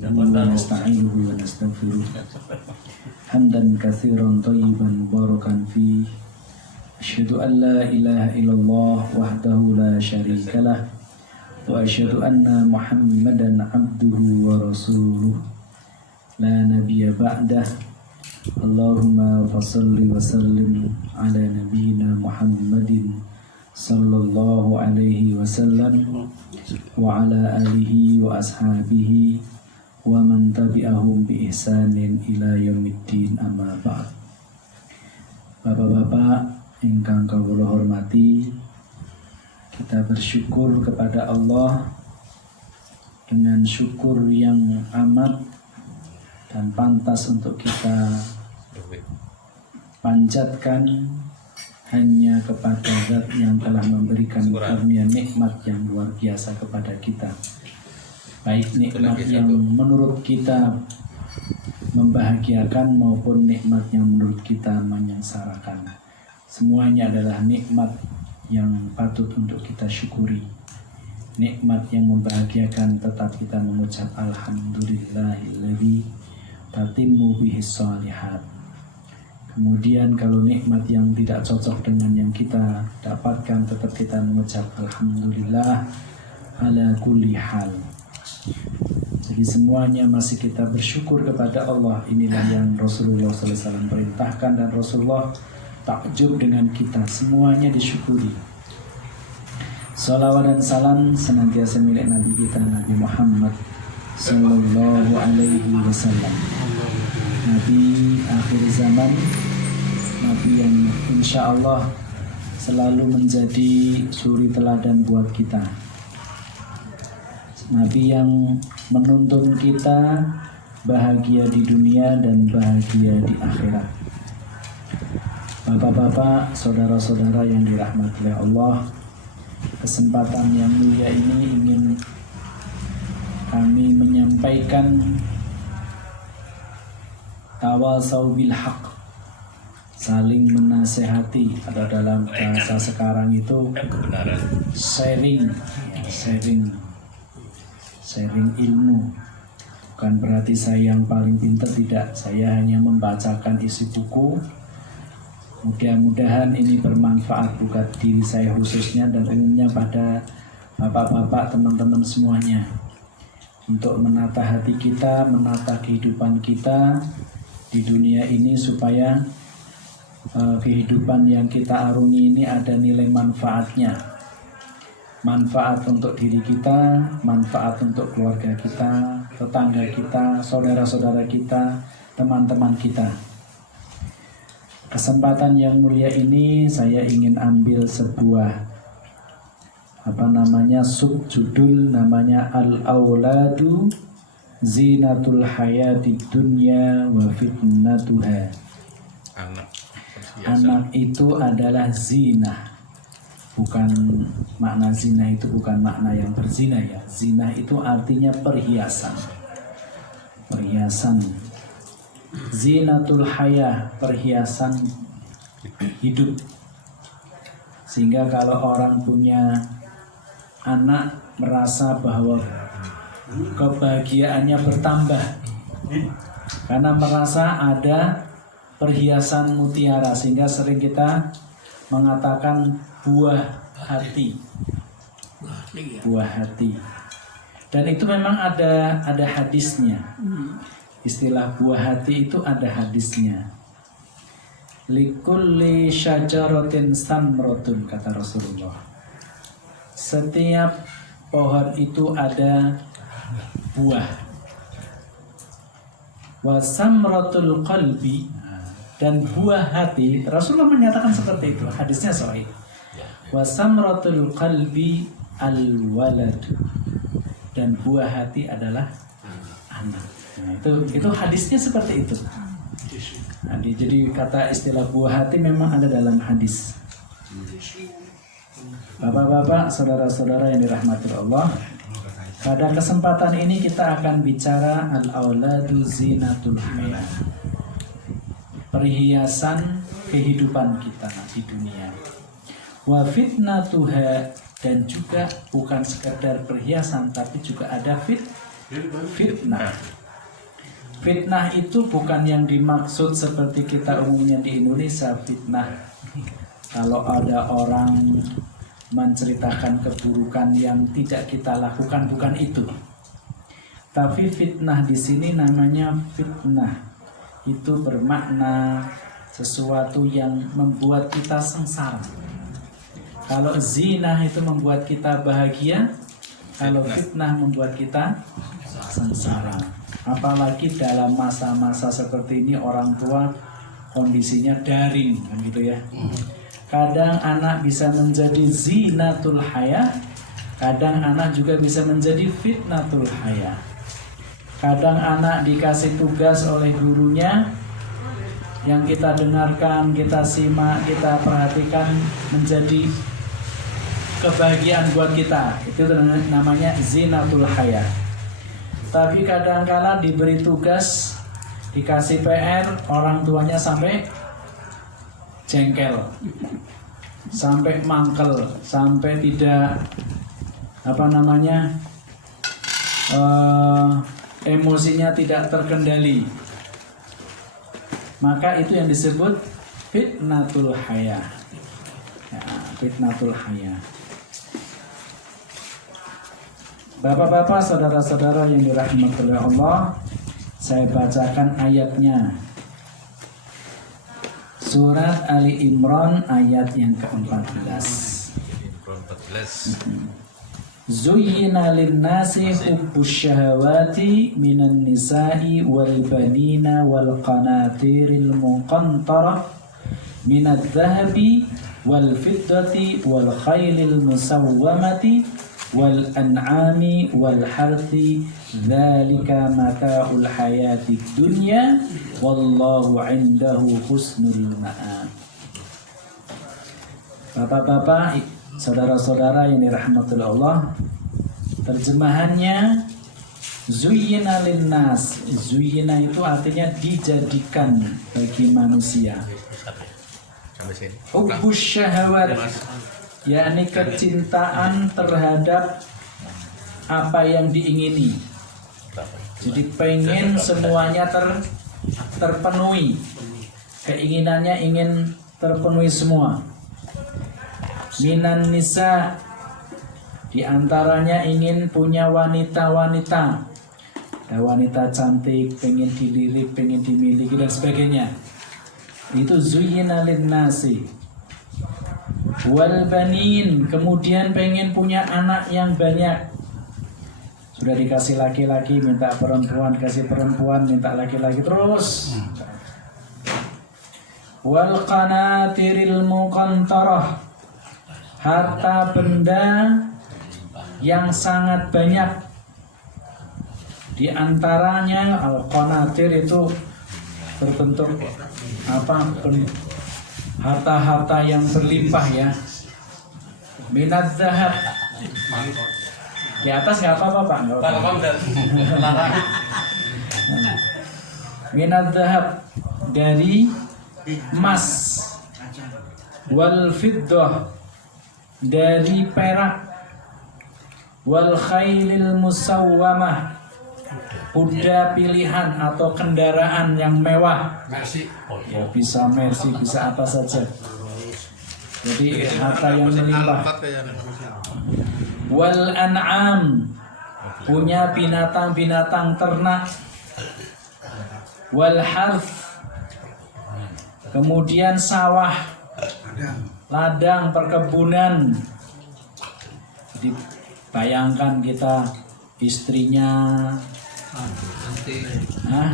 ونستعينه ونستغفره حمدا كثيرا طيبا مباركا فيه. أشهد أن لا إله إلا الله وحده لا شريك له وأشهد أن محمدا عبده ورسوله لا نبي بعده. اللهم فصل وسلم على نبينا محمد صلى الله عليه وسلم وعلى آله وأصحابه ومن tabi'ahum bi ihsanin ila yaumiddin, amma ba'd. Bapak-bapak ingkang kawula hormati, kita bersyukur kepada Allah dengan syukur yang amat dan pantas untuk kita panjatkan hanya kepada Zat yang telah memberikan karunia nikmat yang luar biasa kepada kita. Baik nikmat yang menurut kita membahagiakan maupun nikmat yang menurut kita menyengsarakan. Semuanya adalah nikmat yang patut untuk kita syukuri. Nikmat yang membahagiakan tetap kita mengucap alhamdulillahilladzi tatimmu bihis shalihat. Kemudian kalau nikmat yang tidak cocok dengan yang kita dapatkan, tetap kita mengucap alhamdulillah ala kulli hal. Jadi semuanya masih kita bersyukur kepada Allah. Inilah yang Rasulullah SAW perintahkan dan Rasulullah takjub dengan kita. Semuanya disyukuri. Salawat dan salam senantiasa milik Nabi kita, Nabi Muhammad Sallallahu Alaihi Wasallam, Nabi akhir zaman, Nabi yang insya Allah selalu menjadi suri teladan buat kita, Nabi yang menuntun kita bahagia di dunia dan bahagia di akhirat. Bapak-bapak, saudara-saudara yang dirahmati oleh Allah, kesempatan yang mulia ini ingin kami menyampaikan tawasau bil haq, saling menasehati. Ada dalam bahasa sekarang itu sharing ilmu. Bukan berarti saya yang paling pintar, tidak. Saya hanya membacakan isi buku. Mudah-mudahan ini bermanfaat buat diri saya khususnya dan umumnya pada bapak-bapak, teman-teman semuanya, untuk menata hati kita, menata kehidupan kita di dunia ini supaya kehidupan yang kita arungi ini ada nilai manfaatnya. Manfaat untuk diri kita, manfaat untuk keluarga kita, tetangga kita, saudara-saudara kita, teman-teman kita. Kesempatan yang mulia ini saya ingin ambil sebuah subjudul namanya Al-Auladu Zinatul Hayatid Dunya wa Fitnatuha. Anak itu adalah zina. Bukan makna zina itu bukan makna yang berzina ya. Zina itu artinya perhiasan. Perhiasan. Zinatul hayah, perhiasan hidup. Sehingga kalau orang punya anak merasa bahwa kebahagiaannya bertambah karena merasa ada perhiasan mutiara, sehingga sering kita mengatakan buah hati. Dan itu memang ada hadisnya. Istilah buah hati itu ada hadisnya. Likulli syajaratin samratun, kata Rasulullah. Setiap pohon itu ada buah. Wa samratul qalbi, dan buah hati, Rasulullah menyatakan seperti itu. Hadisnya sahih. Wa samratul qalbi al-walad, dan buah hati adalah anak. Nah, itu hadisnya seperti itu. Nah, jadi kata istilah buah hati memang ada dalam hadis. Bapak-bapak, saudara-saudara yang dirahmati Allah, pada kesempatan ini kita akan bicara al-auladu zinatul hayat, perhiasan kehidupan kita di dunia. Wa fitnatuha, dan juga bukan sekedar perhiasan tapi juga ada fitnah. Fitnah itu bukan yang dimaksud seperti kita umumnya di Indonesia fitnah. Kalau ada orang menceritakan keburukan yang tidak kita lakukan, bukan itu. Tapi fitnah di sini namanya fitnah. Itu bermakna sesuatu yang membuat kita sengsara. Kalau zina itu membuat kita bahagia, kalau fitnah membuat kita sengsara. Apalagi dalam masa-masa seperti ini orang tua kondisinya daring kan gitu ya. Kadang anak bisa menjadi zinatul haya, kadang anak juga bisa menjadi fitnatul haya. Kadang anak dikasih tugas oleh gurunya yang kita dengarkan, kita simak, kita perhatikan menjadi kebahagiaan buat kita. Itu namanya zinatul haya. Tapi kadang-kala diberi tugas, dikasih PR, orang tuanya sampai jengkel, sampai mangkel, sampai tidak emosinya tidak terkendali. Maka itu yang disebut fitnatul haya. Ya, fitnatul haya. Bapak-bapak, saudara-saudara yang dirahmati oleh Allah, saya bacakan ayatnya. Surat Ali Imran ayat yang ke-14. Zuyyina lin-nasi hubbus syahawati minan nisa'i wal banina wal qanatiril muqantarah minadh dhahabi wal fiddati wal khailil musawwamati wal an'ami wal harthi dzalika mata'ul hayatid dunya wallahu 'indahu husnul ma'ab. Bapak-bapak, saudara-saudara yang dirahmati Allah, terjemahannya zuyyina linnas. Zuyyina itu artinya dijadikan bagi manusia. Hubbus syahawat, yakni kecintaan terhadap apa yang diingini. Jadi pengen semuanya terpenuhi. Keinginannya ingin terpenuhi semua. Minan nisa, diantaranya ingin punya wanita-wanita. Ada wanita cantik, pengen dilirik, pengen dimiliki dan sebagainya. Itu zuyyina linnasi. Wal banin, kemudian pengen punya anak yang banyak. Sudah dikasih laki-laki, minta perempuan, kasih perempuan, minta laki-laki terus. Wal qanatiril muqantarah, harta benda yang sangat banyak. Di antaranya al-qanatir itu berbentuk harta-harta yang berlimpah ya. Minadh dhahab. Di atas nggak apa-apa Pak, nggak apa-apa. Minadh dhahab, dari emas. Wal fiddah, dari perak. Wal khailil musawwamah, kuda pilihan atau kendaraan yang mewah. Ya, bisa Mercy, bisa apa saja. Jadi harta yang melimpah. Wal an'am, punya binatang-binatang ternak. Wal harth, kemudian sawah, ladang, perkebunan. Jadi bayangkan kita istrinya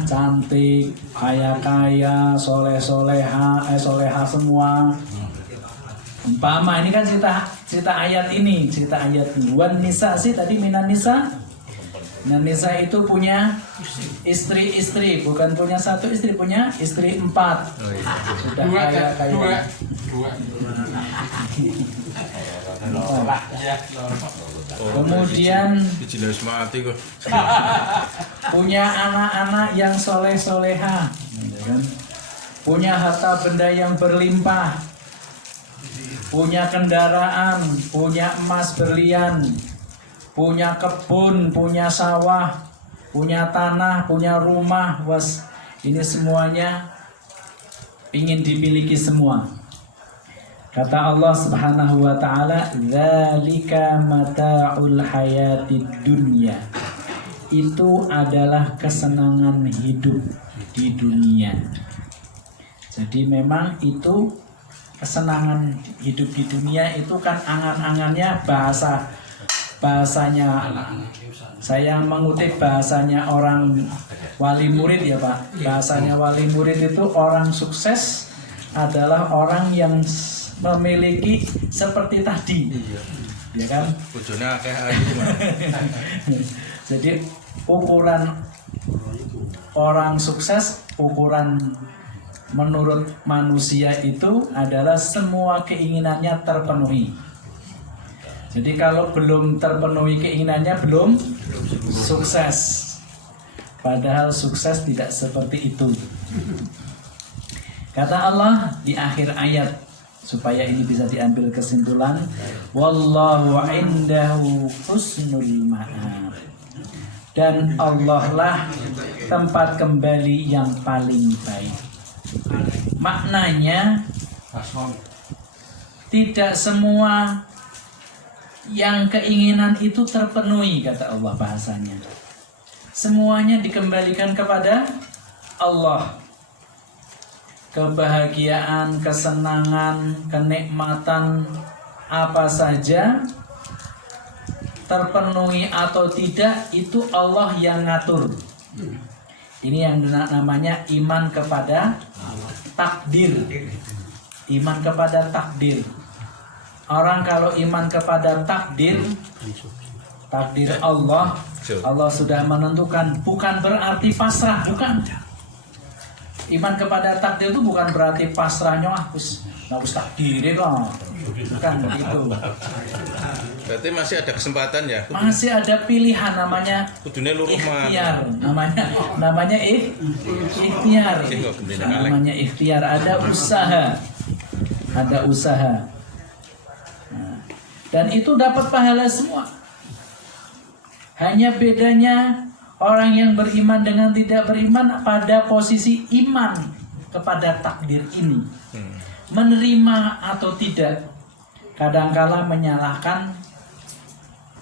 cantik, kaya-kaya, soleha semua. Umpama ini kan cerita ayat ini, wan nisa sih tadi minan nisa. Minan nisa itu punya istri-istri, bukan punya satu istri, punya istri 4. Sudah kaya-kaya. Kemudian punya anak-anak yang soleh-soleha, punya harta benda yang berlimpah, punya kendaraan, punya emas berlian, punya kebun, punya sawah, punya tanah, punya rumah, ini semuanya ingin dimiliki semua. Kata Allah Subhanahu wa taala, "Dzalika mata'ul hayatid dunya." Itu adalah kesenangan hidup di dunia. Jadi memang itu kesenangan hidup di dunia itu kan angan-angannya bahasanya, saya mengutip bahasanya orang wali murid ya Pak. Bahasanya wali murid itu orang sukses adalah orang yang memiliki seperti tadi, ya kan? Bojone akeh ayu. Jadi ukuran orang sukses, ukuran menurut manusia itu adalah semua keinginannya terpenuhi. Jadi kalau belum terpenuhi keinginannya belum sukses. Padahal sukses tidak seperti itu. Kata Allah di akhir ayat, supaya ini bisa diambil kesimpulan, wallahu indahu husnul ma'ab. Dan Allah lah tempat kembali yang paling baik. Maknanya tidak semua yang keinginan itu terpenuhi, kata Allah bahasanya. Semuanya dikembalikan kepada Allah. Kebahagiaan, kesenangan, kenikmatan apa saja terpenuhi atau tidak itu Allah yang ngatur. Ini yang namanya iman kepada takdir. Iman kepada takdir. Orang kalau iman kepada takdir Allah, Allah sudah menentukan, bukan berarti pasrah, bukan. Iman kepada takdir itu bukan berarti pasrahnya wis takdir kok. Bukan begitu. Berarti masih ada kesempatan ya? Masih ada pilihan, namanya Kudune luruh ikhtiar. Namanya ikhtiar. Namanya ikhtiar, ada usaha. Ada usaha. Dan itu dapat pahala semua. Hanya bedanya orang yang beriman dengan tidak beriman pada posisi iman kepada takdir ini. Menerima atau tidak. Kadangkala menyalahkan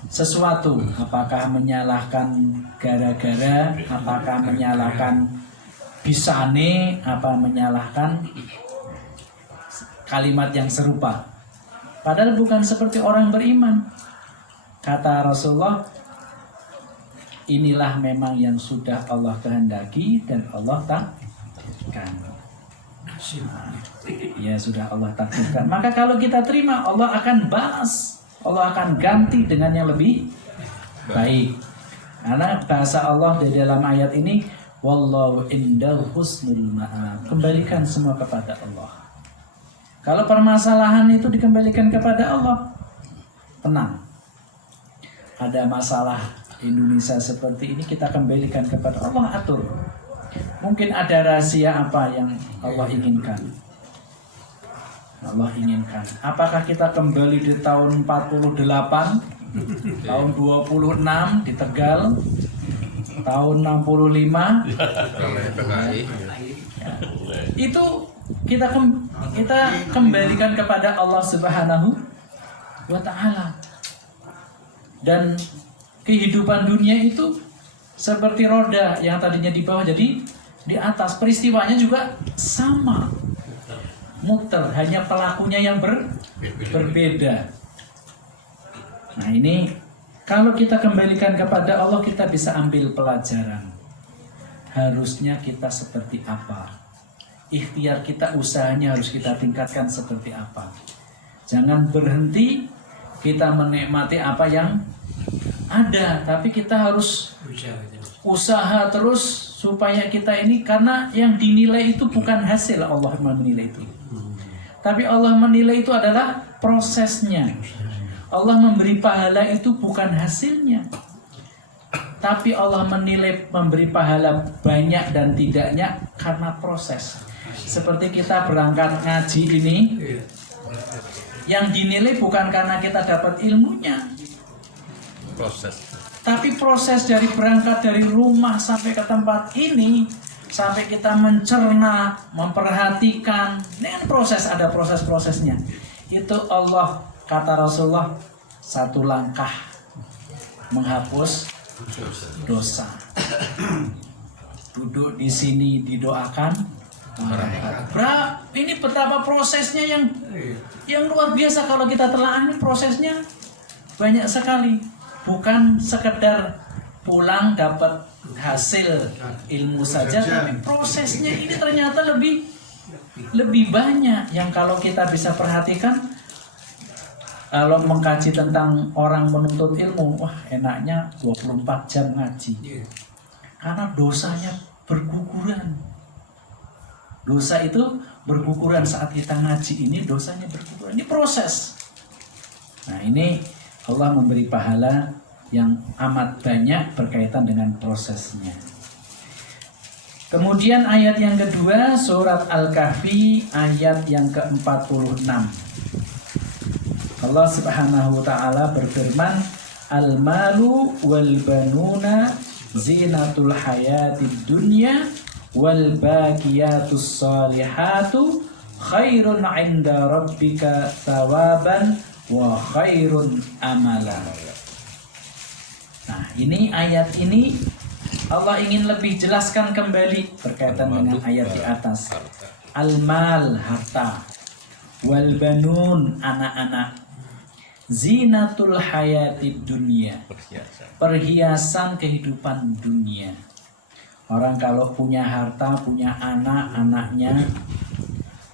sesuatu. Apakah menyalahkan gara-gara, apakah menyalahkan bisane, apa menyalahkan kalimat yang serupa. Padahal bukan seperti orang beriman. Kata Rasulullah, inilah memang yang sudah Allah kehendaki dan Allah takdirkan. Ya sudah Allah takdirkan. Maka kalau kita terima, Allah akan balas, Allah akan ganti dengan yang lebih baik. Karena bahasa Allah di dalam ayat ini, wallahu indal husnul ma'ab. Kembalikan semua kepada Allah. Kalau permasalahan itu dikembalikan kepada Allah, tenang. Ada masalah Indonesia seperti ini, kita kembalikan kepada Allah, atur. Mungkin ada rahasia apa yang Allah inginkan. Allah inginkan. Apakah kita kembali di tahun 48, tahun 26 di Tegal, tahun 65? Itu kita kembalikan kepada Allah Subhanahu wa ta'ala. Dan kehidupan dunia itu seperti roda yang tadinya di bawah jadi di atas. Peristiwanya juga sama, muter, hanya pelakunya yang berbeda. Nah ini kalau kita kembalikan kepada Allah, kita bisa ambil pelajaran. Harusnya kita seperti apa? Ikhtiar kita, usahanya harus kita tingkatkan seperti apa? Jangan berhenti kita menikmati apa yang ada, tapi kita harus usaha terus supaya kita ini, karena yang dinilai itu bukan hasil Allah menilai itu, tapi Allah menilai itu adalah prosesnya. Allah memberi pahala itu bukan hasilnya, tapi Allah menilai memberi pahala banyak dan tidaknya karena proses. Seperti kita berangkat ngaji ini, yang dinilai bukan karena kita dapat ilmunya, proses. Tapi proses dari berangkat dari rumah sampai ke tempat ini, sampai kita mencerna, memperhatikan, ini kan proses, ada proses-prosesnya. Itu Allah, kata Rasulullah, satu langkah menghapus dosa. Duduk di sini didoakan. Ini betapa prosesnya yang luar biasa. Kalau kita telah ini prosesnya banyak sekali. Bukan sekedar pulang dapat hasil ilmu saja, tapi prosesnya ini ternyata lebih banyak yang kalau kita bisa perhatikan. Kalau mengkaji tentang orang menuntut ilmu, wah enaknya 24 jam ngaji. Karena dosanya berguguran. Dosa itu berguguran saat kita ngaji ini, dosanya berguguran. Ini proses. Nah, ini Allah memberi pahala yang amat banyak berkaitan dengan prosesnya. Kemudian ayat yang kedua, surat Al-Kahfi ayat yang ke-46. Allah Subhanahu wa taala berfirman, "Al-malu wal banuna zinatul hayatid dunya wal baqiyatus salihatu khairun 'inda rabbika thawaban wa khairun amala." Nah, ini ayat ini Allah ingin lebih jelaskan kembali berkaitan dengan ayat di atas. Al-mal, harta, wal banun, anak-anak, zinatul hayatid dunia, perhiasan kehidupan dunia. Orang kalau punya harta, punya anak, anaknya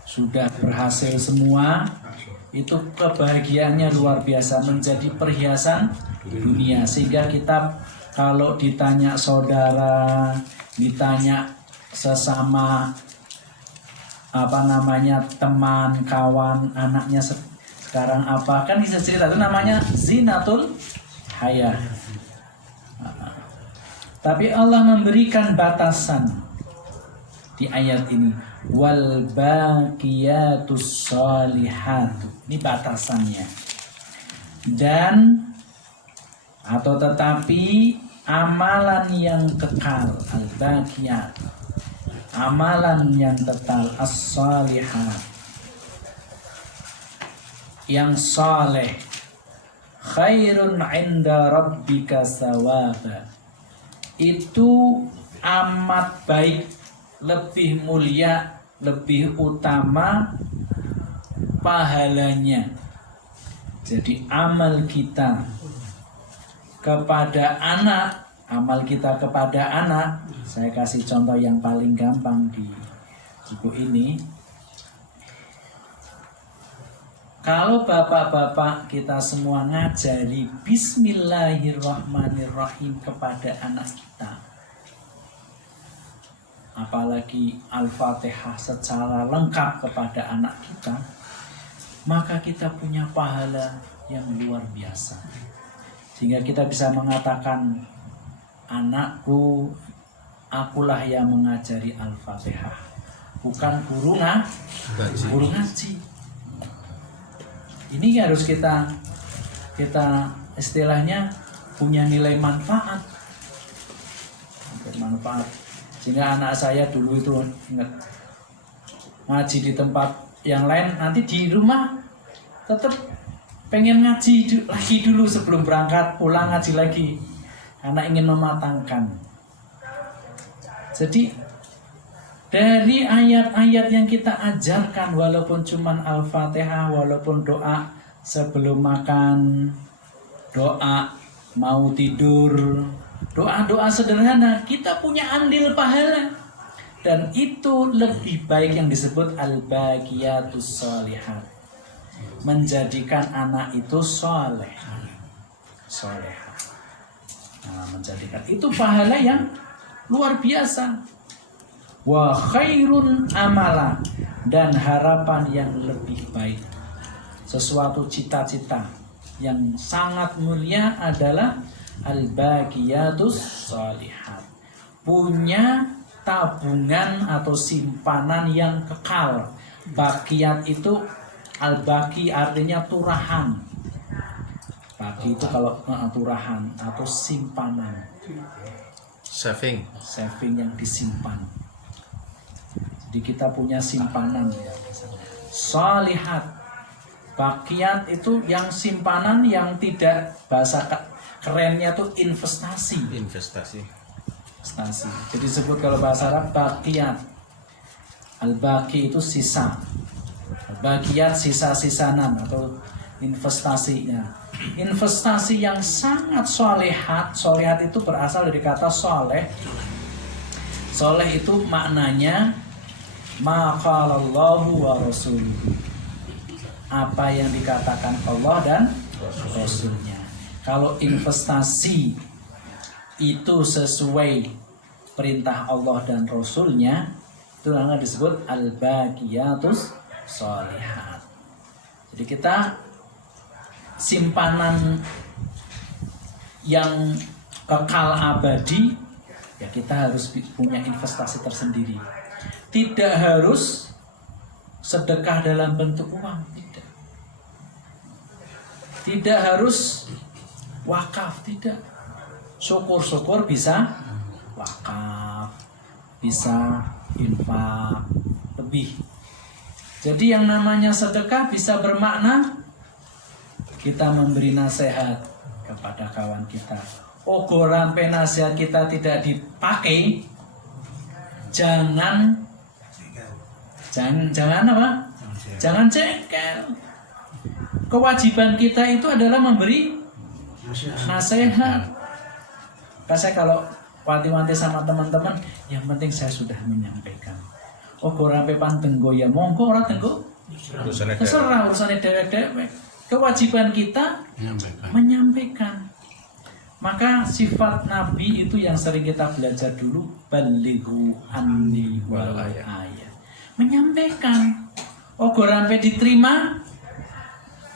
sudah berhasil semua, itu kebahagiaannya luar biasa, menjadi perhiasan dunia. Sehingga kita kalau ditanya saudara, ditanya sesama teman, kawan, anaknya sekarang apa, kan bisa cerita, itu namanya zinatul hayah. Tapi Allah memberikan batasan di ayat ini, wal baqiyatus sholihatu, ini batasannya. Dan atau tetapi amalan yang kekal, al-baqiyat, amalan yang kekal, as-shalihat, yang saleh, khairun 'inda rabbika sawaba, itu amat baik, lebih mulia, lebih utama pahalanya. Jadi amal kita kepada anak, saya kasih contoh yang paling gampang di buku ini. Kalau bapak-bapak kita semua ngajari Bismillahirrahmanirrahim kepada anak kita, apalagi Al-Fatihah secara lengkap kepada anak kita, maka kita punya pahala yang luar biasa. Sehingga kita bisa mengatakan, anakku, akulah yang mengajari Al-Fatihah, bukan guru ngaji. Ini harus kita istilahnya punya nilai manfaat. Sehingga anak saya dulu itu ingat ngaji di tempat yang lain, nanti di rumah tetap pengen ngaji lagi dulu sebelum berangkat, pulang ngaji lagi karena ingin mematangkan. Jadi dari ayat-ayat yang kita ajarkan, walaupun cuman Al-Fatihah, walaupun doa sebelum makan, doa mau tidur, doa-doa sederhana, kita punya andil pahala. Dan itu lebih baik yang disebut al-baqiyatus sholihat, menjadikan anak itu solehah. Nah, menjadikan itu pahala yang luar biasa. Wa khairun amala, dan harapan yang lebih baik. Sesuatu cita-cita yang sangat mulia adalah al-baqiyatus sholihat, punya tabungan atau simpanan yang kekal. Baqiyat itu, al-baqi artinya turahan. Baki itu kalau turahan atau simpanan, Saving. saving yang disimpan. Jadi kita punya simpanan ya. Shalihat, bakiyat itu yang simpanan yang tidak, bahasa kerennya tuh investasi. Investasi. Investasi. Jadi disebut kalau bahasa Arab bakiyat. Al-baqi itu sisa. Al-baqiyat sisa-sisanan atau investasinya. Investasi yang sangat sholihat. Sholihat itu berasal dari kata sholeh. Sholeh itu maknanya ma qalallahu wa rasuluhu, apa yang dikatakan Allah dan Rasulnya. Kalau investasi itu sesuai perintah Allah dan Rasulnya, itu namanya disebut al-baqiyatus sholihat. Jadi kita simpanan yang kekal abadi, ya kita harus punya investasi tersendiri. Tidak harus sedekah dalam bentuk uang, tidak. Tidak harus wakaf, tidak. Syukur-syukur bisa wakaf, bisa infak lebih. Jadi yang namanya sedekah bisa bermakna kita memberi nasihat kepada kawan kita. Ogo rampe nasihat kita tidak dipakai, jangan apa? Jangan cengkel. Kewajiban kita itu adalah memberi nasihat. Saya kalau wanti-wanti sama teman-teman, yang penting saya sudah menyampaikan. Oh, rampe pantenggo ya monggo, ora tenggo. Terserah urusannya dewek-dewek. Kewajiban kita menyampaikan. Maka sifat Nabi itu yang sering kita belajar dulu, balighu anni wal ayat. Menyampaikan. Oh, rampe diterima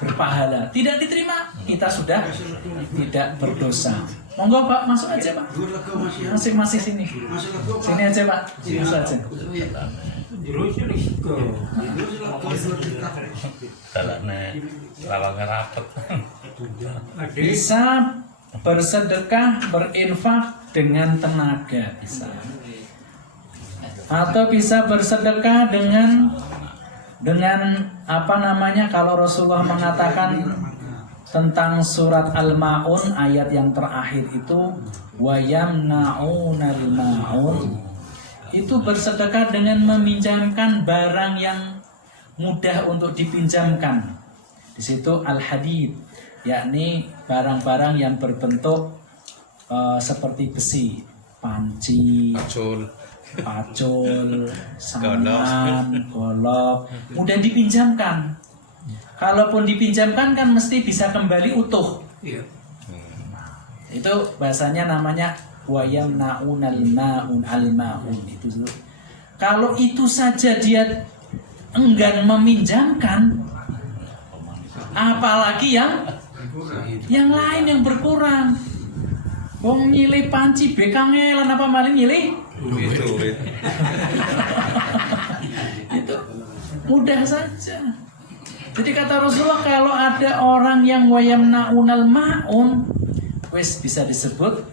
berpahala. Tidak diterima, kita sudah tidak berdosa. Monggo Pak, masuk aja Pak. Masing-masing sini. Sini aja Pak. Masuk aja. Bisa bersedekah, berinfak dengan tenaga bisa. Atau bisa bersedekah dengan apa namanya, kalau Rasulullah mengatakan tentang surat Al-Ma'un ayat yang terakhir itu wa yamna'unal ma'un, itu bersedekah dengan meminjamkan barang yang mudah untuk dipinjamkan. Di situ al-hadid, yakni barang-barang yang berbentuk seperti besi, panci, pacul, saman, golok, mudah dipinjamkan. Kalaupun dipinjamkan kan mesti bisa kembali utuh. Iya. Itu bahasanya namanya wayam naunal maun al-maun itu. Kalau itu saja dia enggan meminjamkan, apalagi yang lain yang berkurang. Wong nyilih panci bekangelan apa maling nyilih duit. Itu mudah saja. Jadi kata Rasulullah, kalau ada orang yang wayam naunal maun, wes bisa disebut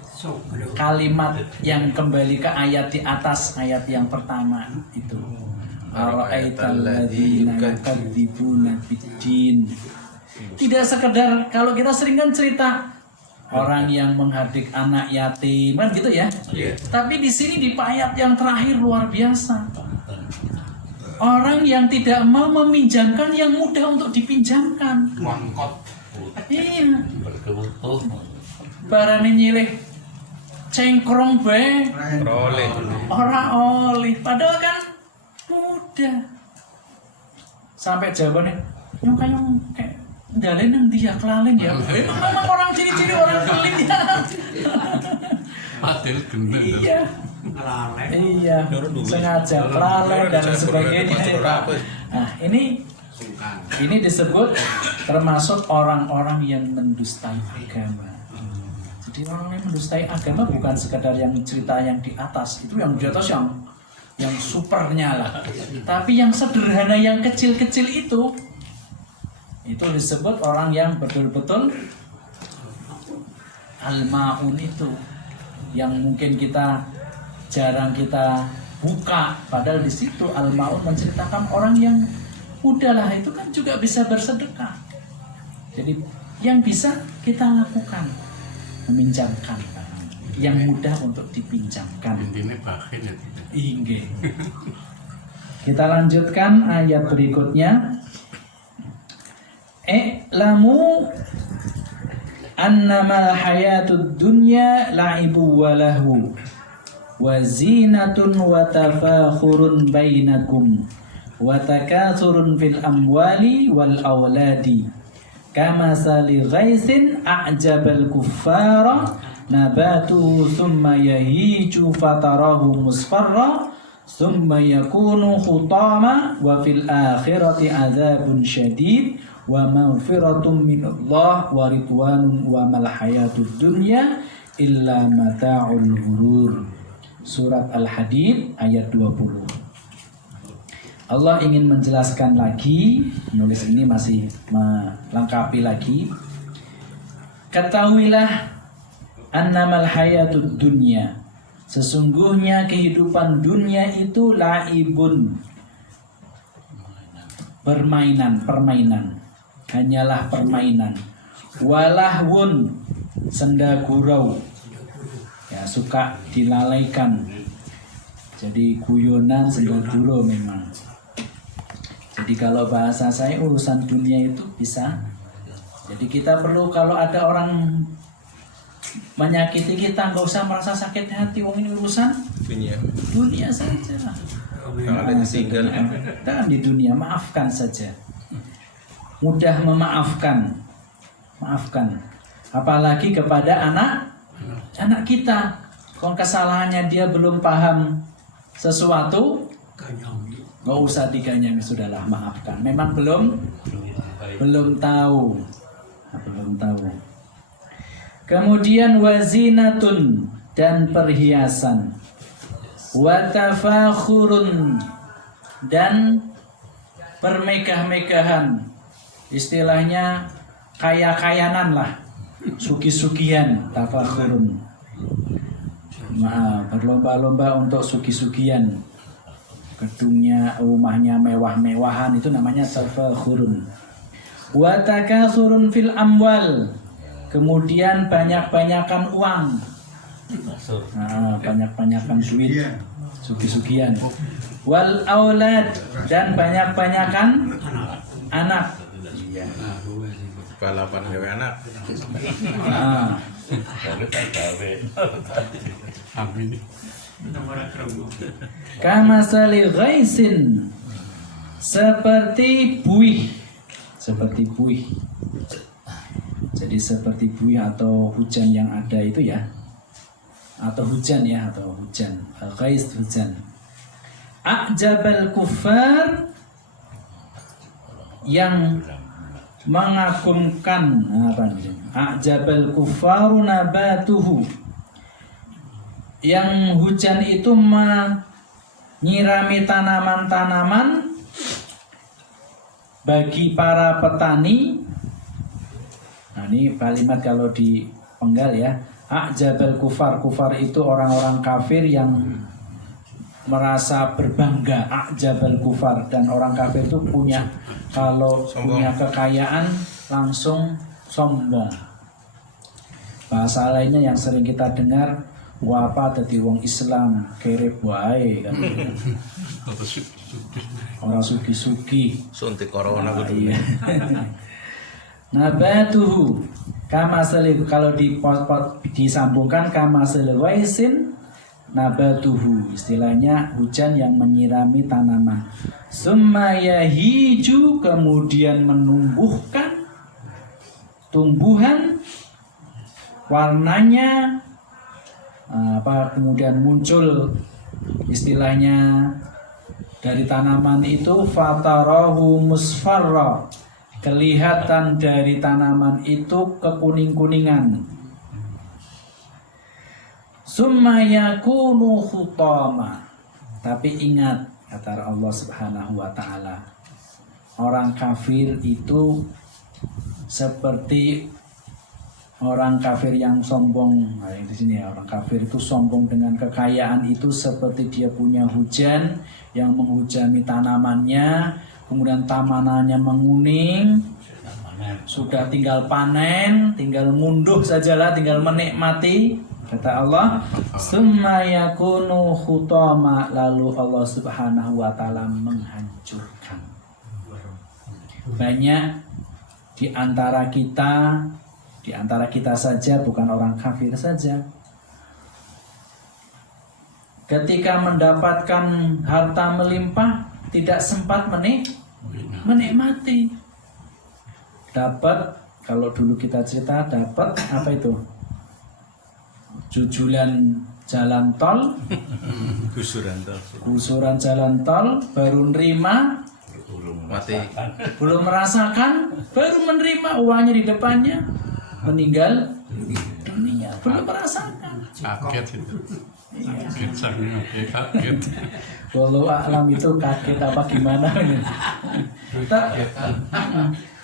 kalimat yang kembali ke ayat di atas, ayat yang pertama itu. Ara'aital ladzina yukadzibuna biddin. Tidak sekedar, kalau kita sering kan cerita orang yang menghardik anak yatim kan gitu ya. Tapi di sini di ayat yang terakhir luar biasa. Orang yang tidak mau meminjamkan yang mudah untuk dipinjamkan. Iya. Barane nyilih cengkrong bae. Ora oleh. Padahal kan mudah. Sampai jawabannya, yang kayak ndalen nang dia kelaling ya. Memang orang ciri-ciri orang keling ya. Padahal bener. Iya. Iya, sengaja kelalaian dan sebagainya. Nah, ini disebut termasuk orang-orang yang mendustai agama. Jadi orang yang mendustai agama bukan sekedar yang cerita yang di atas, itu yang di atas yang supernya lah. Tapi yang sederhana, yang kecil-kecil itu disebut orang yang betul-betul Al-Ma'un itu yang mungkin jarang kita buka, padahal di situ Al-Ma'un menceritakan orang yang udahlah itu kan juga bisa bersedekah. Jadi yang bisa kita lakukan meminjamkan yang mudah untuk dipinjamkan. Intinya bakhil ya. Inggih. Kita lanjutkan ayat berikutnya. I'lamu annamal hayatud dunya la'ibu wa lahu wa zinatun wa tafakhurun bainakum wa takathurun fil amwali wal auladi kamasali ghaisin a'jabal kuffara nabatuhu thumma yahiju fatarahu musfarra thumma yakunu khutama wa fil akhirati adzabun syadid wa maghfiratun minallah wa ridwanun wa mal hayatud dunya illa mata'ul ghurur. Surat Al-Hadid ayat 20. Allah ingin menjelaskan lagi, penulis ini masih melengkapi lagi. Ketahuilah annamal hayatud dunya, sesungguhnya kehidupan dunia itu laibun, permainan, hanyalah permainan. Walahwun, senda gurau, ya suka dilalaikan. Jadi guyonan, senda gurau memang. Jadi kalau bahasa saya urusan dunia itu bisa. Jadi kita perlu kalau ada orang menyakiti kita, nggak usah merasa sakit hati. Wong ini urusan dunia saja. Kalau ada ditinggal, Dan di dunia maafkan saja. Mudah memaafkan, apalagi kepada anak kita. Kalau kesalahannya dia belum paham sesuatu, nggak usah diganyangi, sudahlah maafkan. Memang belum tahu. Kemudian wazinatun, dan perhiasan, watafakhurun, dan bermegah-megahan. Istilahnya kaya-kayanan lah, sugi-sugian, tafakhurun. Berlomba-lomba untuk sugi-sugian. Gedungnya, rumahnya mewah-mewahan, itu namanya tafakhurun. Wa takasurun fil amwal, kemudian banyak-banyakan uang. Banyak-banyakan duit, sugi-sugian. Wal aulad, dan banyak-banyakan anak. balapan gawe anak. Amin. Kama sali ghaisin, seperti buih. Jadi seperti buih atau hujan yang ada itu ya, atau hujan. Ghais, hujan. A'jabal kuffar, yang mengagumkan. A'jabal kuffaru nabatuhu, yang hujan itu menyirami tanaman-tanaman bagi para petani. Nah, ini kalimat kalau dipenggal ya. A'jabal kufar, kufar itu orang-orang kafir yang merasa berbangga. A'jabal kufar, dan orang kafir itu kalau punya kekayaan langsung sombong. Bahasa lainnya yang sering kita dengar, wapa dadi wong Islam kerep wae kan. Orang suki-suki Suntik corona gitu. iya. Nabatuhu kama kalau disambungkan kama waisin nabatuhu, istilahnya hujan yang menyirami tanaman. Summa yahiju, kemudian menumbuhkan tumbuhan, warnanya kemudian muncul, istilahnya dari tanaman itu fatarahu musfarra, kelihatan dari tanaman itu kekuning-kuningan. Summa yakunu khutama, tapi ingat, kata Allah Subhanahu wa taala, orang kafir itu seperti Orang kafir yang sombong, nah di sini ya, orang kafir itu sombong dengan kekayaan itu seperti dia punya hujan yang menghujani tanamannya, kemudian tamanannya menguning, sudah tinggal panen, tinggal ngunduh sajalah, tinggal menikmati. Kata Allah, summa yakunu khutama, lalu Allah Subhanahu wa taala menghancurkan. Banyak di antara kita saja, bukan orang kafir saja, ketika mendapatkan harta melimpah tidak sempat menikmati. Dapat, kalau dulu kita cerita, dapat apa itu? Jujulan jalan tol, gusuran jalan tol, baru nerima, Mati. belum merasakan, baru menerima uangnya di depannya, meninggal dunia, belum merasakan. Kaget itu. Kaget sangat kaget. Walau alam itu kaget apa gimana gitu.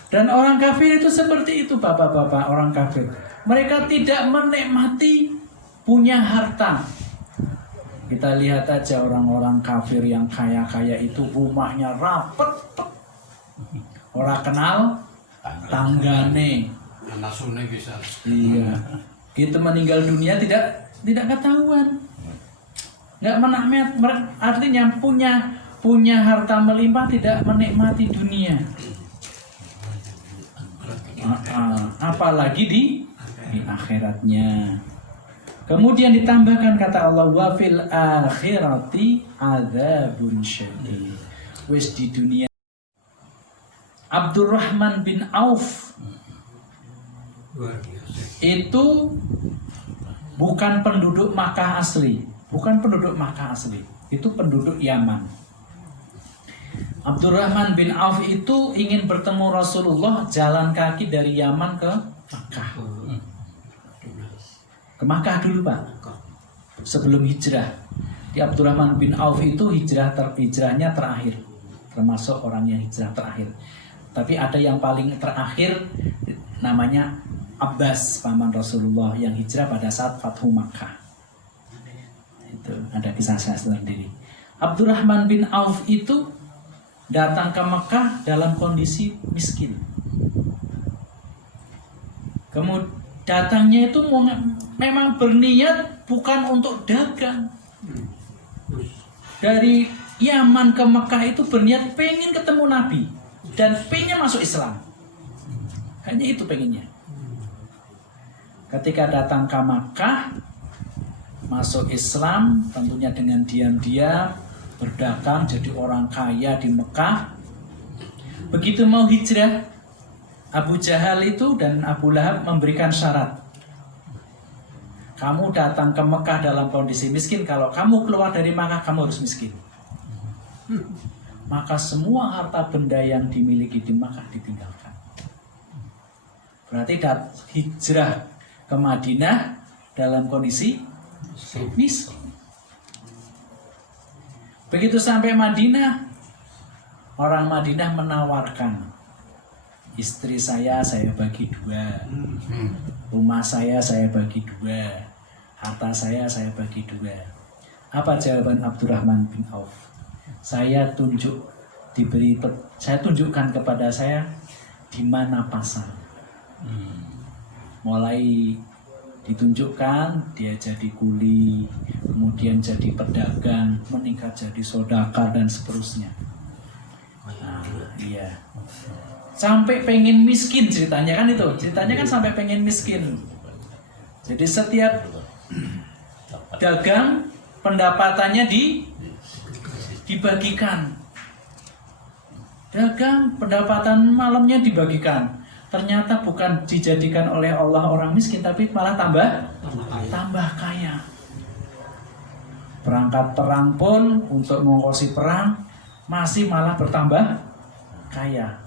Dan orang kafir itu seperti itu, bapak-bapak, orang kafir. Mereka tidak menikmati punya harta. Kita lihat aja orang-orang kafir yang kaya-kaya itu rumahnya rapet, orang kenal tanggane. Nasune bisa. Iya, gitu meninggal dunia tidak ketahuan, nggak menikmati. Artinya punya harta melimpah tidak menikmati dunia. Apalagi di akhiratnya. Kemudian ditambahkan kata Allah, wa fil akhirati adzabun syadid. Wis di dunia. Abdurrahman bin Auf itu bukan penduduk Makkah asli, itu penduduk Yaman. Abdurrahman bin Auf itu ingin bertemu Rasulullah, jalan kaki dari Yaman ke Makkah. Ke Makkah dulu Pak, sebelum hijrah. Di Abdurrahman bin Auf itu hijrahnya terakhir, termasuk orang yang hijrah terakhir. Tapi ada yang paling terakhir, namanya Abbas, paman Rasulullah yang hijrah pada saat Fathu Makkah. Itu ada kisah sendiri. Abdurrahman bin Auf itu datang ke Mekah dalam kondisi miskin. Kemudian datangnya itu memang berniat bukan untuk dagang. Dari Yaman ke Mekah itu berniat pengen ketemu Nabi dan pengen masuk Islam. Hanya itu pengennya. Ketika datang ke Makkah, masuk Islam, tentunya dengan diam-diam, berdagang, jadi orang kaya di Mekah. Begitu mau hijrah, Abu Jahal itu dan Abu Lahab memberikan syarat. Kamu datang ke Mekah dalam kondisi miskin, kalau kamu keluar dari Mekah, kamu harus miskin. Maka semua harta benda yang dimiliki di Mekah ditinggalkan. Berarti hijrah ke Madinah dalam kondisi miskin. Begitu sampai Madinah, orang Madinah menawarkan, istri saya bagi 2, rumah saya bagi 2, harta saya bagi 2. Apa jawaban Abdurrahman bin Auf? Saya tunjukkan kepada saya di mana pasar. Mulai ditunjukkan, dia jadi kuli, kemudian jadi pedagang, meningkat jadi sodakar dan seterusnya. Nah, iya. Sampai pengen miskin ceritanya kan itu. Ceritanya kan sampai pengen miskin. Jadi setiap dagang pendapatannya dibagikan. Dagang pendapatan malamnya dibagikan. Ternyata bukan dijadikan oleh Allah orang miskin, tapi malah tambah kaya. Perangkat perang pun untuk mengongkosi perang masih malah bertambah kaya.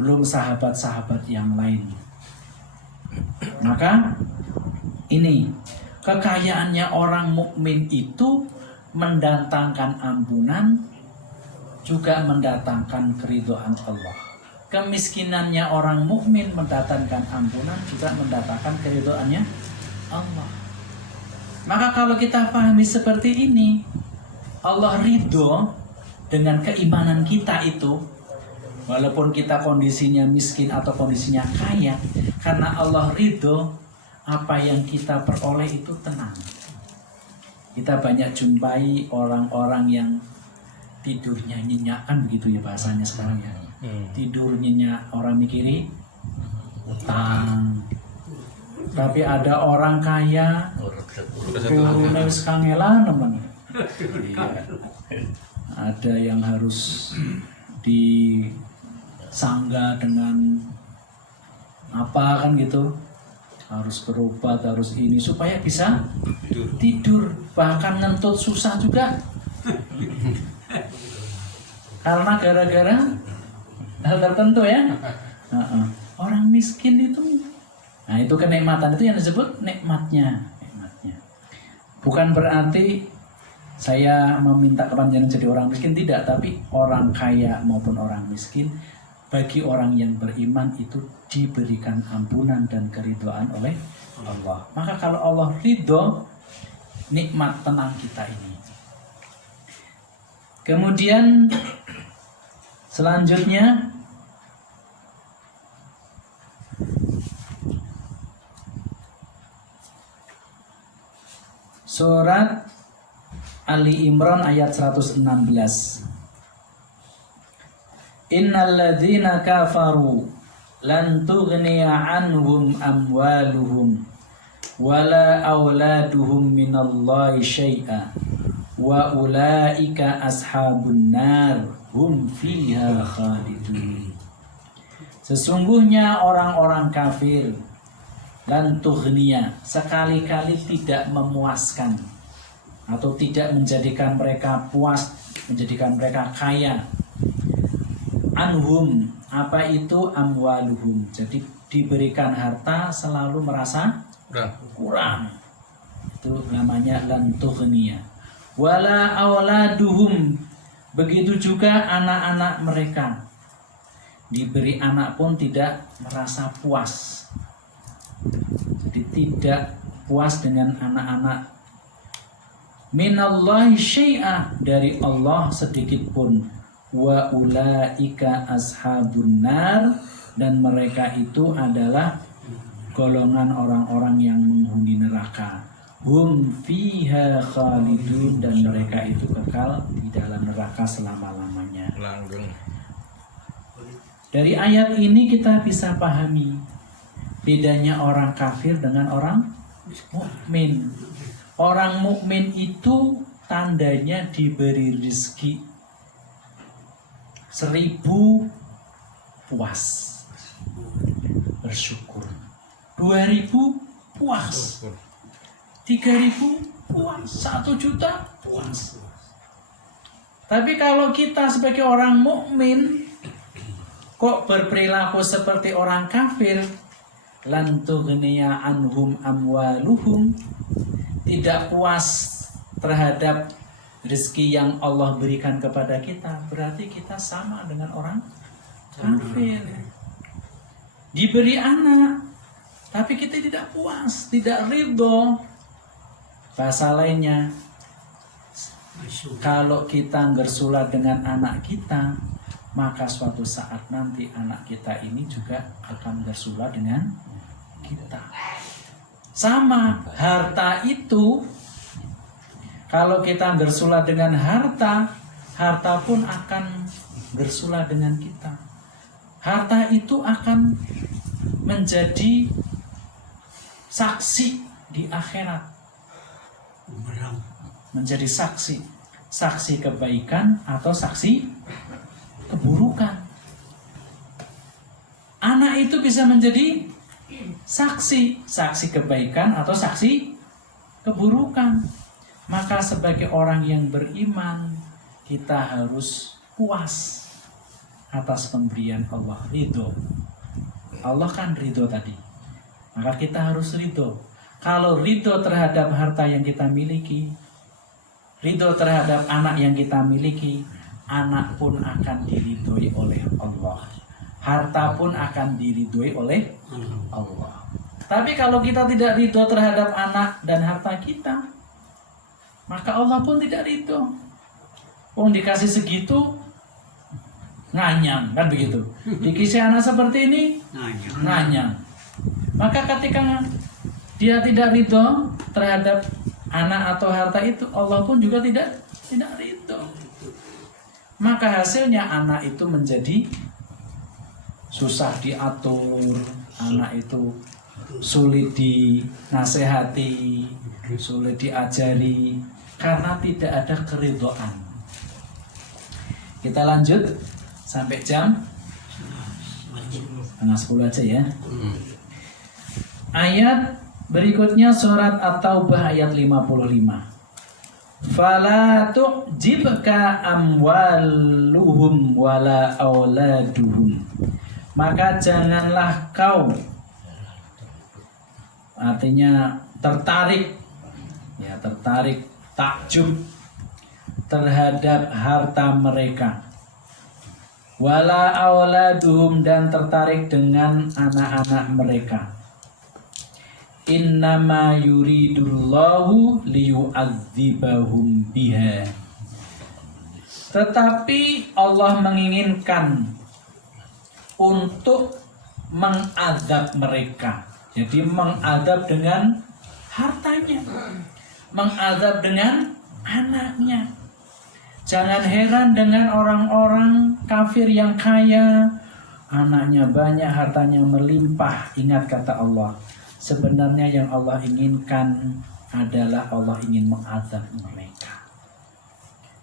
Belum sahabat-sahabat yang lain. Maka ini kekayaannya orang mukmin itu mendatangkan ampunan, juga mendatangkan keridhaan Allah. kemiskinannya orang mukmin mendatangkan ampunan, juga mendatangkan keridhaannya Allah. Maka kalau kita pahami seperti ini, Allah ridho dengan keimanan kita itu, walaupun kita kondisinya miskin atau kondisinya kaya, karena Allah ridho, apa yang kita peroleh itu tenang. Kita banyak jumpai orang-orang yang tidurnya nyenyakan begitu ya bahasanya sekarang ya. Tidur nyenyak, orang mikiri utang. Tapi ada orang kaya turunnya wis kangelan teman. Iya. Ada yang harus disangga dengan apa kan gitu, harus berobat, harus ini supaya bisa tidur, bahkan ngentut susah juga karena gara-gara hal tertentu ya. Orang miskin itu, nah itu kenikmatan itu yang disebut nikmatnya. Bukan berarti saya meminta kepanjangan jadi orang miskin, tidak, tapi orang kaya maupun orang miskin, bagi orang yang beriman itu diberikan ampunan dan keridhaan oleh Allah. Maka kalau Allah ridho, nikmat tenang kita ini. Kemudian selanjutnya surat Ali Imran ayat 116. Innal ladzina kafaru lan tughniya anhum amwaluhum wala auladuhum minallahi syai'a wa ulaika ashabun nar hum fiha khalidun. Sesungguhnya orang-orang kafir lan tughniya, sekali-kali tidak memuaskan atau tidak menjadikan mereka puas, menjadikan mereka kaya. Anhum, apa itu amwaluhum? Jadi diberikan harta selalu merasa kurang. Itu namanya lan tughniya. Wala auladuhum, begitu juga anak-anak mereka. Diberi anak pun tidak merasa puas. Jadi tidak puas dengan anak-anak. Minallahi syai'a, dari Allah sedikit pun. Wa ulaika ashabun nar, dan mereka itu adalah golongan orang-orang yang menghuni neraka. Hum fiha khalidun, dan mereka itu kekal di dalam neraka selama-lamanya. Dari ayat ini kita bisa pahami bedanya orang kafir dengan orang mukmin. Orang mukmin itu tandanya diberi rezeki 1000 puas, bersyukur. 2000 puas, 3000 puas, 1 juta puas. Tapi kalau kita sebagai orang mukmin kok berperilaku seperti orang kafir, lan tughniya anhum amwaluhum, tidak puas terhadap rezeki yang Allah berikan kepada kita, berarti kita sama dengan orang kafir. Diberi anak, tapi kita tidak puas, tidak ridho. Bahasa lainnya, kalau kita bersulat dengan anak kita, maka suatu saat nanti anak kita ini juga akan bersulat dengan kita. Sama, harta itu, kalau kita bersulat dengan harta, harta pun akan bersulat dengan kita. Harta itu akan menjadi saksi di akhirat. Menjadi saksi. Saksi kebaikan atau saksi keburukan. Anak itu bisa menjadi saksi. Saksi kebaikan atau saksi keburukan. Maka sebagai orang yang beriman, kita harus puas atas pemberian Allah, ridho. Allah kan ridho tadi, maka kita harus ridho. Kalau ridho terhadap harta yang kita miliki, ridho terhadap anak yang kita miliki, anak pun akan diridhoi oleh Allah. harta pun akan diridhoi oleh Allah. Tapi kalau kita tidak ridho terhadap anak dan harta kita, maka Allah pun tidak ridho. Dikasih segitu nganyang, kan begitu. Dikasih anak seperti ini nganyang. Maka ketika dia tidak ridho terhadap anak atau harta itu, Allah pun juga tidak ridho. Maka hasilnya anak itu menjadi susah diatur, anak itu sulit dinasehati, sulit diajari karena tidak ada keridhaan. Kita lanjut sampai jam 9:30 aja ya. Ayat berikutnya surat At-Taubah ayat 55. Fala tu'jibka amwaluhum wala auladuhum. Maka janganlah kau, artinya tertarik, takjub terhadap harta mereka, wala auladuhum, dan tertarik dengan anak-anak mereka. Innama yuridullahu liyu'adzibahum biha. Tetapi Allah menginginkan untuk mengadab mereka. Jadi mengadab dengan hartanya, mengadab dengan anaknya. Jangan heran dengan orang-orang kafir yang kaya, anaknya banyak, hartanya melimpah. Ingat kata Allah, sebenarnya yang Allah inginkan adalah Allah ingin mengadab mereka.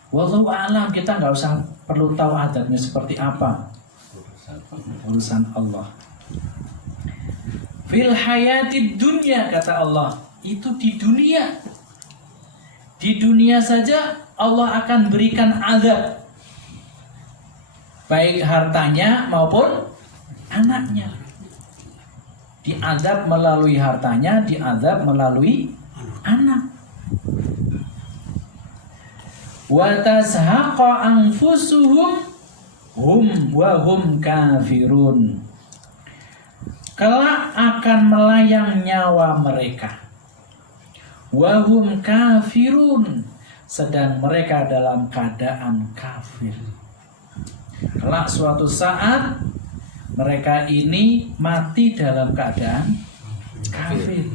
Wallahu a'lam, kita nggak usah perlu tahu adabnya seperti apa. Urusan Allah. Fil hayatid dunya, kata Allah, itu di dunia. Di dunia saja Allah akan berikan azab, baik hartanya maupun anaknya. Diazab melalui hartanya, diazab melalui anak. Wa tazhaqa anfusuhum hum wa hum kafirun. Kelak akan melayang nyawa mereka. Wa hum kafirun, sedang mereka dalam keadaan kafir. Kelak suatu saat mereka ini mati dalam keadaan kafir.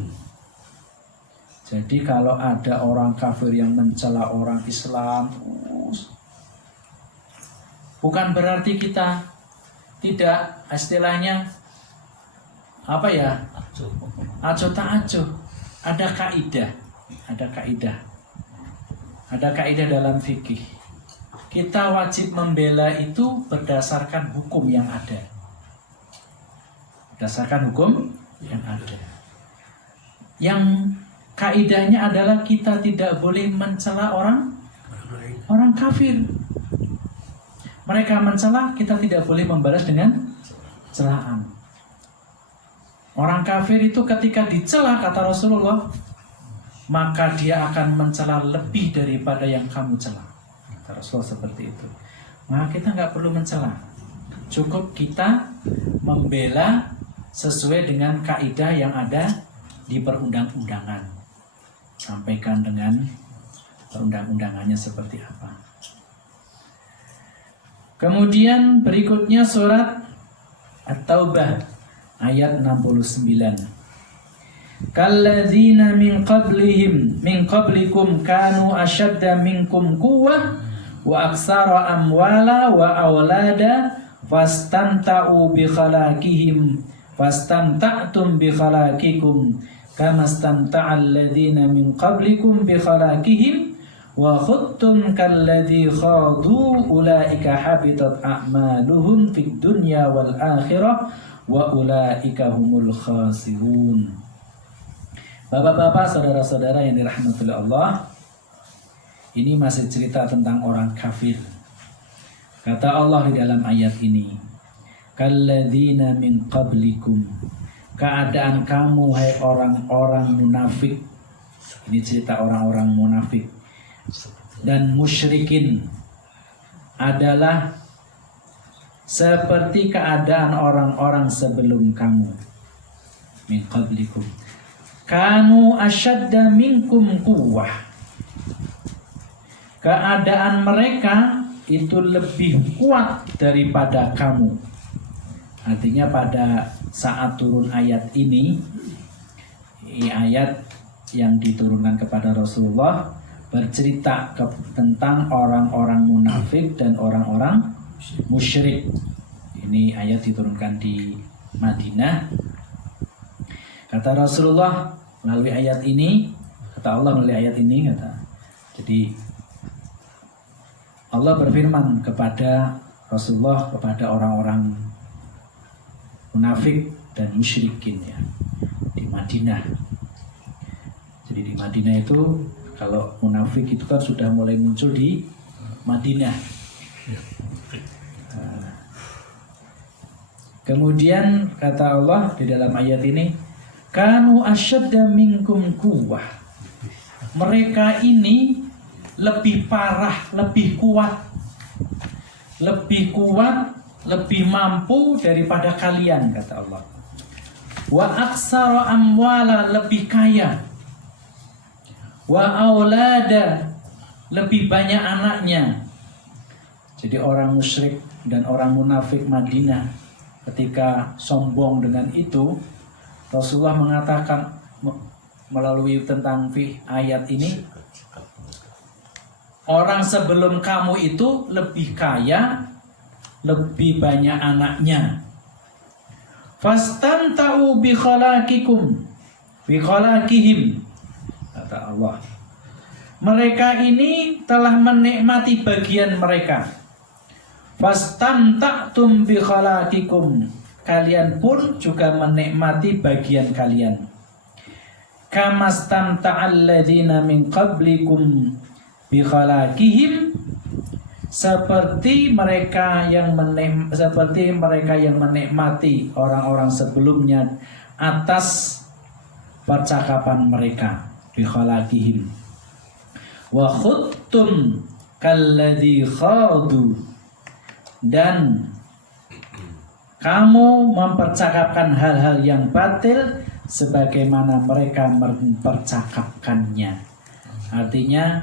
Jadi kalau ada orang kafir yang mencela orang Islam, bukan berarti kita tidak, istilahnya apa ya, acuh tak acuh. Ada kaidah dalam fikih. Kita wajib membela itu berdasarkan hukum yang ada. Yang kaidahnya adalah kita tidak boleh mencela orang kafir. Mereka mencela, kita tidak boleh membalas dengan celaan. Orang kafir itu ketika dicela, kata Rasulullah, maka dia akan mencela lebih daripada yang kamu cela. Kata Rasulullah seperti itu. Maka kita nggak perlu mencela. Cukup kita membela sesuai dengan kaidah yang ada di perundang-undangan. Sampaikan dengan perundang-undangannya seperti apa. Kemudian berikutnya surat At-Taubah ayat 69. Kalladzina min qablikum kanu ashadda minkum quwwah wa aksara amwala wa awlada fastamta'u bi khalaqihim fastamta'tum bi khalaqikum kama stamta'al ladzina min qablikum bi khalaqihim wa khuttum kalladzi khadu ulaika habitat a'maluhum fid dunya wal akhirah wa ulaika humul khasirun. Bapak-bapak, saudara-saudara yang dirahmati Allah, ini masih cerita tentang orang kafir. Kata Allah di dalam ayat ini, kalladzina min qablikum, keadaan kamu hai orang-orang munafik. Ini cerita orang-orang munafik dan musyrikin adalah seperti keadaan orang-orang sebelum kamu. Min qablikum kanu asyadda minkum quwwah. Keadaan mereka itu lebih kuat daripada kamu. Artinya pada saat turun ayat ini ayat yang diturunkan kepada Rasulullah bercerita tentang orang-orang munafik dan orang-orang musyrik. Ini ayat diturunkan di Madinah. Kata Rasulullah melalui ayat ini, kata Allah melalui ayat ini, jadi Allah berfirman kepada Rasulullah, kepada orang-orang munafik dan musyrikin ya di Madinah. Jadi di Madinah itu kalau munafik itu kan sudah mulai muncul di Madinah. Kemudian kata Allah di dalam ayat ini, kanu asyadda minkum quwwah. Mereka ini lebih parah, lebih kuat, lebih mampu daripada kalian, kata Allah. Wa aksara amwala, lebih kaya. Wa aulada, lebih banyak anaknya. Jadi orang musyrik dan orang munafik Madinah ketika sombong dengan itu, Rasulullah mengatakan melalui tentang ayat ini, orang sebelum kamu itu lebih kaya, lebih banyak anaknya. Fastamta'u bi khalaqikum bi khalaqihim, kata Allah. Mereka ini telah menikmati bagian mereka. Fastamta'tum bi khalaqikum, kalian pun juga menikmati bagian kalian. Kamastamta'al ladzina min qablikum bi khalaqihim, seperti mereka yang menikmati orang-orang sebelumnya atas percakapan mereka, bi khalaqihim. Wa khuttum kalladzi khadu, dan kamu mempercakapkan hal-hal yang batil sebagaimana mereka mempercakapkannya. Artinya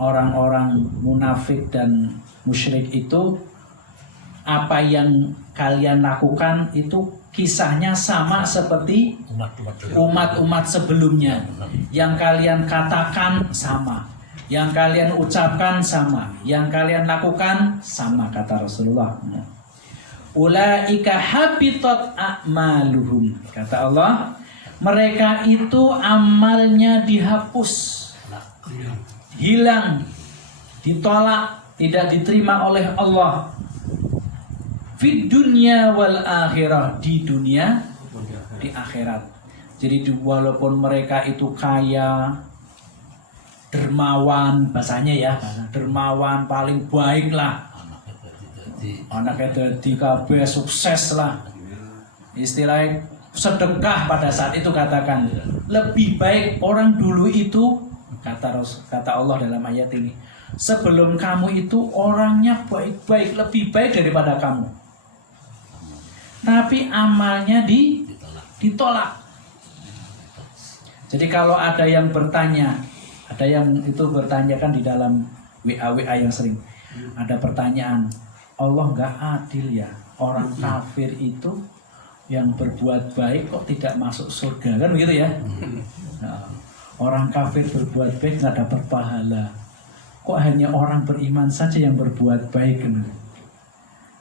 orang-orang munafik dan musyrik itu, apa yang kalian lakukan itu kisahnya sama seperti umat-umat sebelumnya. Yang kalian katakan sama, yang kalian ucapkan sama, yang kalian lakukan sama, kata Rasulullah. Ulaika habitat a'maluhum, kata Allah, mereka itu amalnya dihapus, hilang, ditolak, tidak diterima oleh Allah. Fid dunya wal akhirah, di dunia, di akhirat. Jadi walaupun mereka itu kaya, dermawan, bahasanya ya, dermawan paling baik lah, anaknya jadi kabeh sukses lah, istilahnya sedekah pada saat itu, katakan lebih baik orang dulu itu, kata Allah dalam ayat ini, sebelum kamu itu orangnya baik-baik, lebih baik daripada kamu, tapi amalnya ditolak. Jadi kalau ada yang bertanya, ada yang itu bertanyakan di dalam WA yang sering ada pertanyaan, Allah nggak adil ya, orang kafir itu yang berbuat baik kok tidak masuk surga, kan begitu ya? Nah, orang kafir berbuat baik nggak dapat pahala, kok hanya orang beriman saja yang berbuat baik?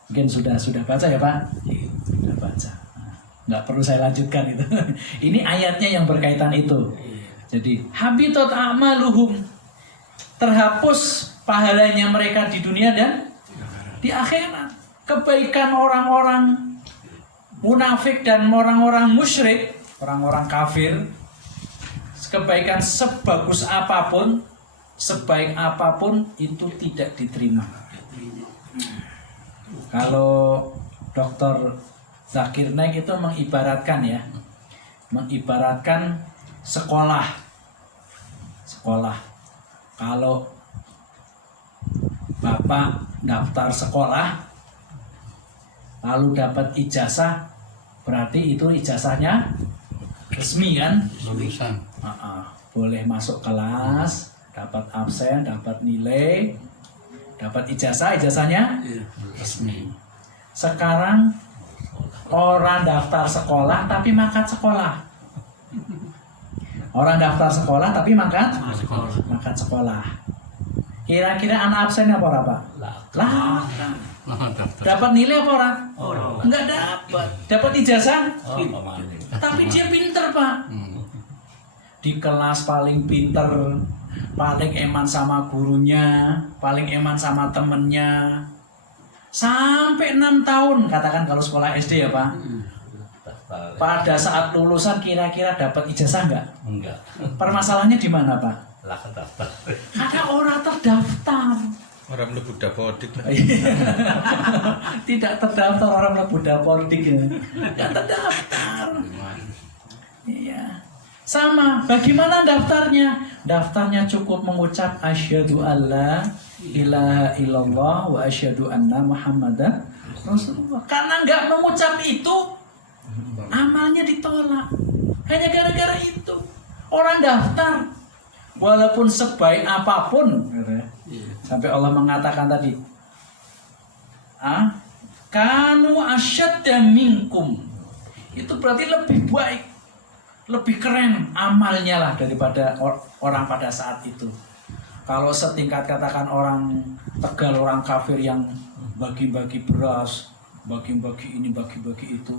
Mungkin sudah baca ya Pak? Sudah baca. Nggak perlu saya lanjutkan itu. Ini ayatnya yang berkaitan itu. Jadi habitat a'maluhum, terhapus pahalanya mereka di dunia dan di akhirat. Kebaikan orang-orang munafik dan orang-orang musyrik, orang-orang kafir, kebaikan sebagus apapun, sebaik apapun itu tidak diterima. Kalau Dr. Zakir Naik itu mengibaratkan sekolah. Kalau Bapak daftar sekolah, lalu dapat ijazah, berarti itu ijazahnya resmi kan? Lulusan. Boleh masuk kelas, dapat absen, dapat nilai, dapat ijazahnya resmi. Sekarang orang daftar sekolah tapi mangkat sekolah. Orang daftar sekolah tapi mangkat sekolah. Kira-kira anak absen apa ora, Pak? Lah. Dapat nilai apa ora? Enggak dapat. Dapat ijazah? Tapi dia pinter, Pak. Di kelas paling pinter, paling eman sama gurunya, paling eman sama temennya. Sampai 6 tahun, katakan kalau sekolah SD ya Pak. Pada saat lulusan kira-kira dapat ijazah enggak? Permasalahannya di mana Pak? Ada orang terdaftar. Orang mlebu dapodik. Tidak terdaftar orang mlebu dapodik ya. Enggak terdaftar. Iya. Sama, bagaimana daftarnya? Daftarnya cukup mengucap asyhadu alla ilaha illallah wa asyhadu anna muhammadan rasulullah. Karena nggak mengucap itu, amalnya ditolak. Hanya gara-gara itu. Orang daftar, walaupun sebaik apapun, sampai Allah mengatakan tadi, kanu asyadda minkum. Itu berarti lebih baik, lebih keren amalnya lah daripada orang pada saat itu. Kalau setingkat katakan orang Tegal, orang kafir yang bagi-bagi beras, bagi-bagi ini, bagi-bagi itu.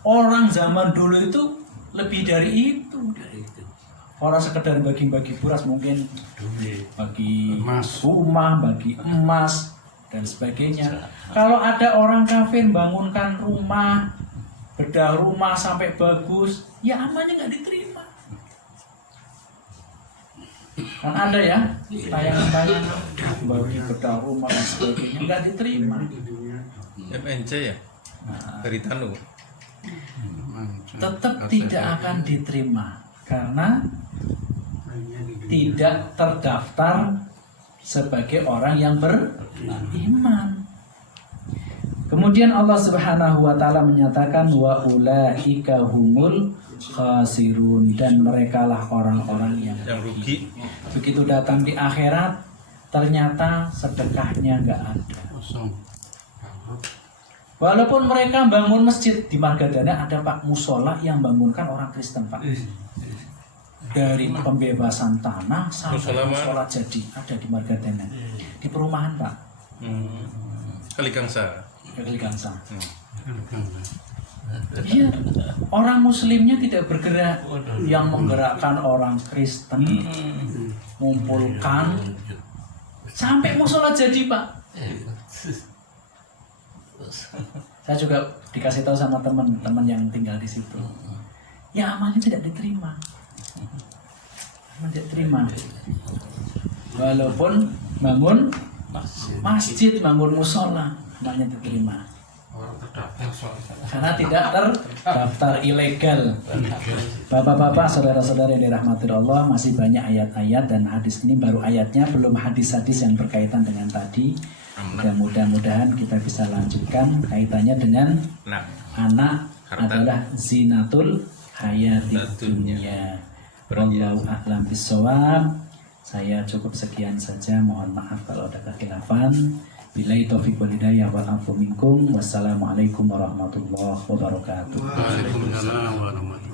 Orang zaman dulu itu lebih dari itu. Orang sekedar bagi-bagi beras mungkin bagi rumah, bagi emas dan sebagainya. Kalau ada orang kafir bangunkan rumah, bedah rumah sampai bagus, ya amalnya nggak diterima. Kan ada ya tayangan-tayangan bagi bedah rumah dan sebagainya nggak diterima. MNC ya? Dari Tanu. Tetap tidak akan diterima karena tidak terdaftar sebagai orang yang beriman. Kemudian Allah Subhanahu wa taala menyatakan wa ulaika humul khasirun, dan merekalah orang-orang yang rugi. Begitu datang di akhirat ternyata sedekahnya nggak ada. Walaupun mereka bangun masjid di Margadana, ada Pak musola yang bangunkan orang Kristen Pak. Dari pembebasan tanah sampai musola jadi ada di Margadana. Di perumahan Pak. Kaligangsa. Iya, orang Muslimnya tidak bergerak, yang menggerakkan orang Kristen, mengumpulkan sampai musola jadi Pak. Saya juga dikasih tahu sama teman-teman yang tinggal di situ. Ya amalnya tidak diterima. Walaupun bangun masjid, bangun musola, amalnya diterima. Karena tidak terdaftar ilegal. Bapak-bapak, saudara-saudara yang dirahmati Allah, masih banyak ayat-ayat dan hadis. Ini baru ayatnya, belum hadis-hadis yang berkaitan dengan tadi. Dan mudah-mudahan kita bisa lanjutkan kaitannya dengan anak adalah zinatul hayati dunia. Wallahu a'lam bishawab. Saya cukup sekian saja, mohon maaf kalau ada kekhilafan. Billahi taufiq wal hidayah wal afu minkum. Wassalamualaikum warahmatullahi wabarakatuh. Waalaikumsalam warahmatullahi wabarakatuh.